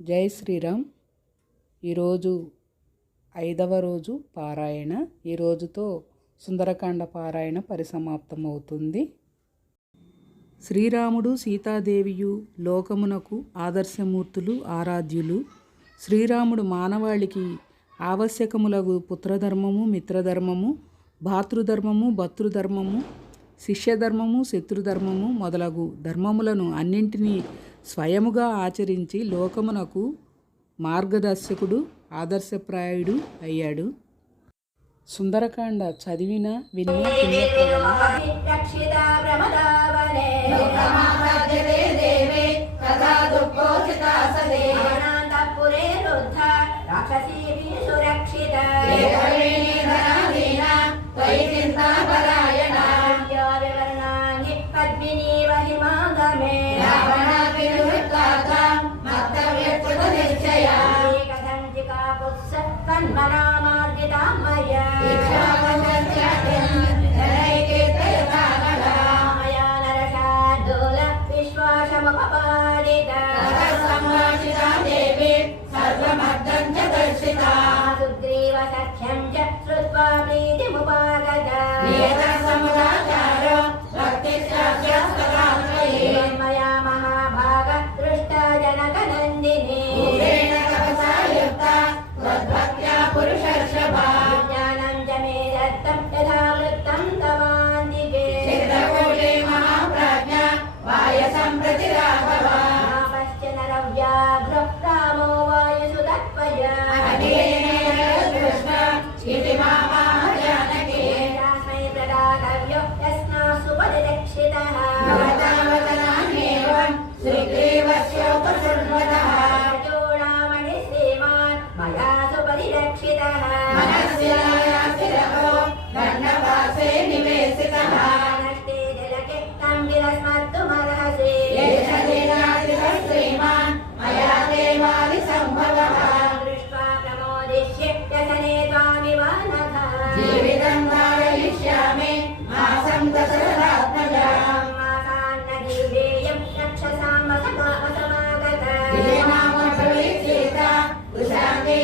జై శ్రీరామ్. ఈరోజు ఐదవ రోజు పారాయణ. ఈ రోజుతో సుందరకాండ పారాయణ పరిసమాప్తం అవుతుంది శ్రీరాముడు సీతాదేవియు లోకమునకు ఆదర్శమూర్తులు ఆరాధ్యులు. శ్రీరాముడు మానవాళికి ఆవశ్యకములగు పుత్రధర్మము మిత్రధర్మము భాతృధర్మము భర్తృధర్మము శిష్యధర్మము శత్రుధర్మము మొదలగు ధర్మములను అన్నింటినీ స్వయముగా ఆచరించి లోకమునకు మార్గదర్శకుడు ఆదర్శప్రాయుడు అయ్యాడు. సుందరకాండ చదివిన విన్న పుణ్యప్రదము tierra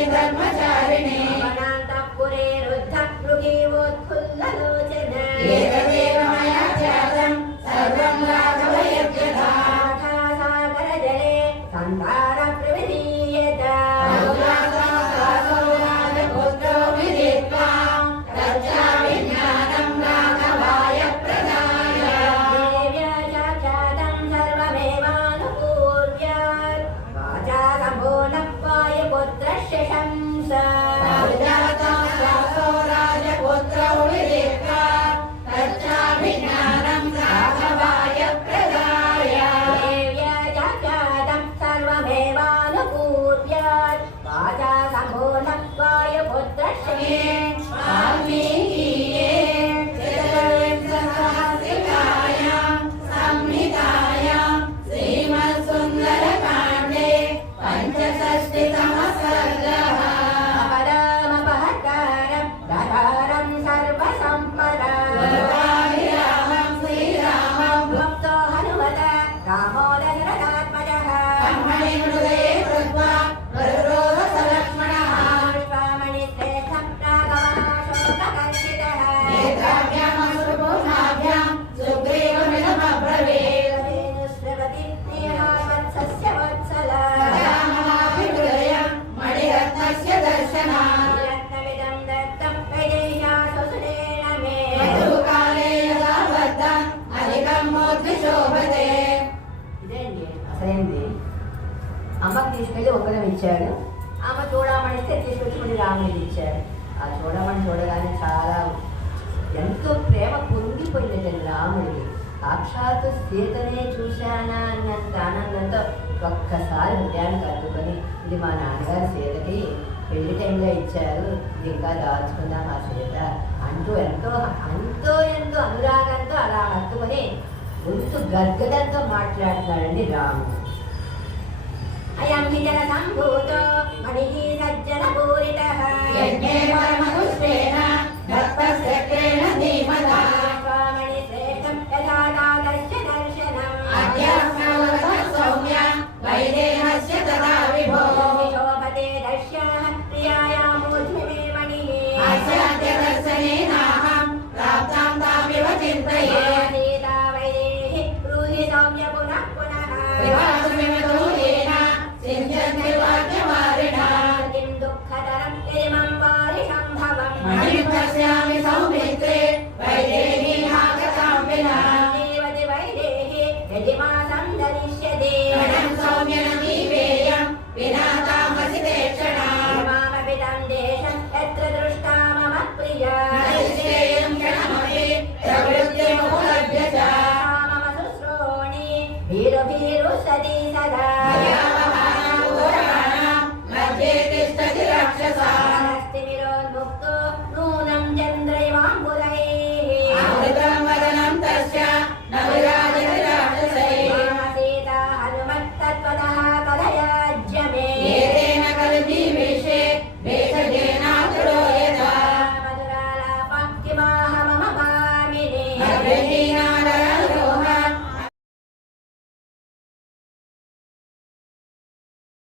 ధర్మచారిణి. వనాంతఃపురే రుద్ధ మృగీవోత్ఫుల్లలోచన సర్వం సాగరజలే సంధార ప్రవిలీయత Amen. అమ్మకి ఇచ్చాడు. ఆమె చూడమనిస్తే తీసుకొచ్చి మళ్ళీ రాముడికి ఇచ్చాడు ఆ చూడమని చూడగానే చాలా ఎంతో ప్రేమ పొంగిపోయింది రాముడికి. సాక్షాత్తు సీతనే చూశానా అన్నంత ఆనందంతో ఒక్కసారి హృదయానికి అద్దుకొని ఇది మా నాన్నగారు సీతకి పెళ్ళి టైంలో ఇచ్చారు. ఇంకా దాచుకుందాం ఆ సీత. అంటూ ఎంతో ఎంతో ఎంతో అనురాగంతో అలా హత్తుకొని గొంతు గద్గదంతో మాట్లాడుతున్నాడండి రాముడు. అయం విజన సంభూతో మణిహి సజ్జన పూరితః యజ్ఞే పరమగుస్తేన దత్తస్య